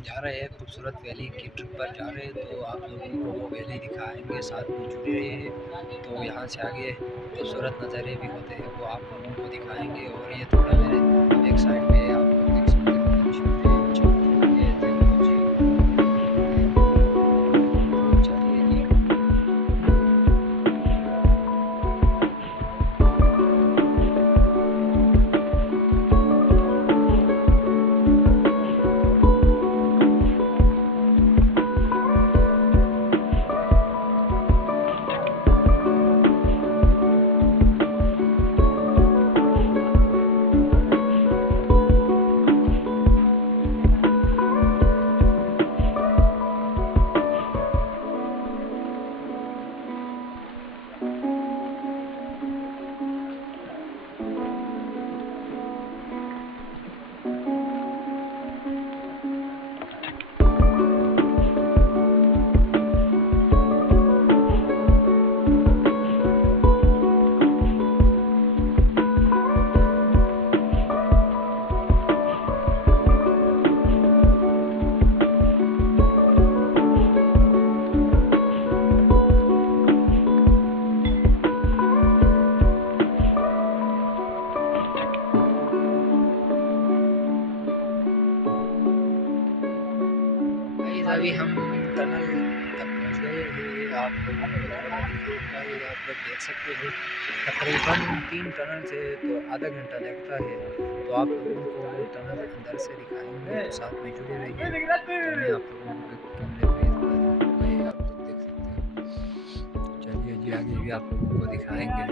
जा रहे हैं खूबसूरत वैली की ट्रिप पर जा रहे हैं, तो आप लोगों को वो वैली दिखाएंगे, साथ में जुड़े रहिए। तो यहाँ से आगे खूबसूरत नज़ारे भी होते हैं वो आप लोगों को दिखाएंगे। और ये थोड़ा मेरे एक साइड पे आप लोग देख सकते हो मंदिर छत, ये देखो जी। तो चलिए जी। गाइस अभी हम टनल तक पहुंच गए हैं। आप लोगों को थोड़ा दिखाऊंगा, ये आप लोग देख सकते हो तकरीबन 3 टनल से तो आधा घंटा लगता है। तो आप लोगों को वो टनल अंदर से दिखाएंगे, तो साथ में जुड़े रहिए। तो मैं आप लोगों को कैमरे पे थोड़ा दिखाऊंगा, ये आप लोग देख सकते हो। तो चलिए जी आगे भी आप लोगों को दिखाएंगे।